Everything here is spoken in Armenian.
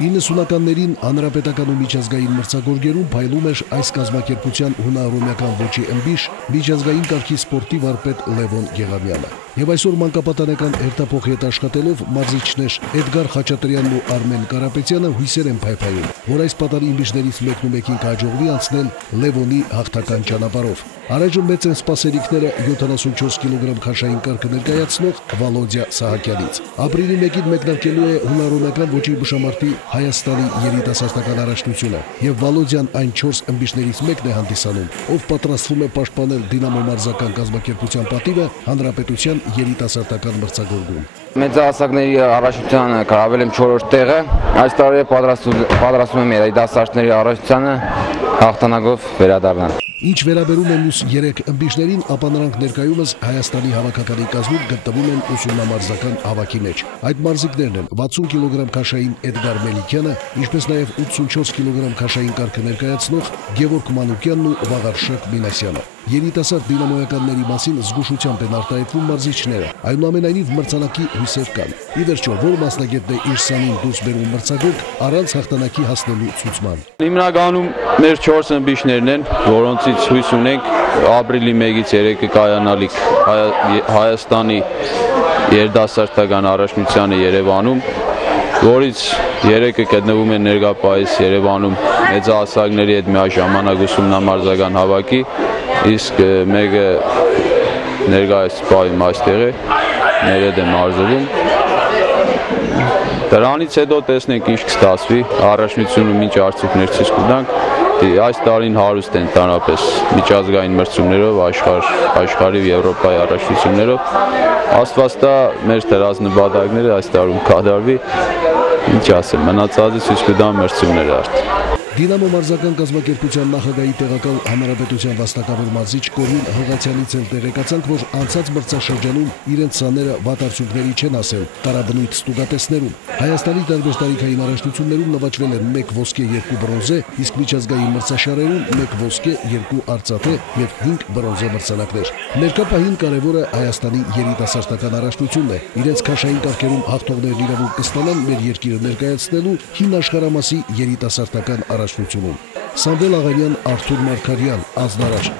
90-ականներին հանրապետական ու միջազգային մրցակցություններում փայլում էր այս կազմակերպության հունահռոմեական ոճի ըմբիշ միջազգային կարգի սպորտի վարպետ Լևոն Եղամյանը։ Եվ այսօր մանկապատանեկան հերթափոխի հետ աշխատելով մարզիչներ Էդգար Խաչատրյանն ու Արմեն Կարապետյանը հույսեր են փայփայում, որ այս պատանի իմիջներից մեկն ու մեկին կհաջողվի անցնել Լևոնի հաղթական ճանապարհով։ Առայժմ մեծ են սպասելիքները 74 կիլոգրամ քաշային կարգը ներկայացնող Վալոդիա Սահակյանից։ Ապրիլի 1-ին մեկնարկելու է հունահռոմեական ոճի բշամարտի Հայաստանի երիտասարդական առաջնությունը, եւ Վալոդիան այն 4 ըմբիշներից մեկն է հանդիսանում, ով պատրաստվում է պաշտպանել Դինամո մարզական կազմակերպության պատիվը հանրապետության երիտասարդական մրցակցությունում։ Մեծահասակների առաջնությանը գրավել եմ 4-րդ տեղը։ Այս տարի պատրաստում եմ երիտասարդների առաջնությանը հաղթանակով վերադառնալ։ Ինչ վերաբերում է մյուս 3 ըմբիշներին, ապա նրանք ներկայումս Հայաստանի հավաքականի կազմում գտնվում են ուսումնամարզական հավաքի մեջ։ Այդ մարզիկներն են 60 կիլոգրամ քաշային Էդգար Մելիքյանը, ինչպես նաև 84 կիլոգրամ քաշային կարգը ներկայացնող Գևորգ Մանուկյանն ու Վաղարշակ Մինասյանը։ Երիտասարդ դինամոյականների մասին զգուշությամբ են արտահայտվում մարզիչները, այնուամենայնիվ մրցանակի հույսեր կան։ Ի վերջո, որ մասնագետն է իր սանին դուրս բերում մրցակցություն առանց հաղթանակի հասնելու ցուցման։ Հիմնականում մեր 4 ըմբիշներն են, որոնցից հույս ունենք ապրիլի 1-ից 3-ը կայանալիք Հայաստանի երիտասարդական առաջնությանը Երևանում, որից 3-ը գտնվում են ներկայիս Երևանում մեծահասակների հետ միաժամանակ ուսումնամարզական հավաքի, իսկ մեկը ներկայիս պահում այստեղ է, ներեդ է մարզվում։ Դրանից հետո տեսնենք ինչ կստացվի, առաջնությունը մինչ արդյունքներ ցույց կտանք, այս տարին հարուստ են տանապես միջազգային մրցումներով, աշխարհի ու Եվրոպայի առաջնություններով, աստված տա մեր դրած նպատակները այս տարում կատարվի, ինչ ասեմ, մնացածը ցույց կտան մրցումները արդեն։ Դինամո մարզական կազմակերպության նախագահի տեղակալ հանրապետության վաստակավոր մարզիչ Կորյուն Հղացյանից էլ տեղեկացանք, որ անցած մրցաշրջանում իրենց սաները վատ արդյունքների չեն հասել տարաբնույթ ստուգատեսներում։ Հայաստանի տարբեր տարիքային առաջնություններում նվաճվել են 1 ոսկե, 2 բրոնզե, իսկ միջազգային մրցաշարերում 1 ոսկե, 2 արծաթե եւ 5 բրոնզե մրցանակներ։ Ներկա պահին կարևորը Հայաստանի երիտասարդական առաջնությունն է։ Իրենց քաշային կարգերում հաղթողներն իրավունք կստանան մեր երկիրը ներկայացնելու հին աշխարհամասի երիտասարդական առաջնությունում։ Սամվել Աղանյան, Արթուր Մարգարյան, Ազնարար։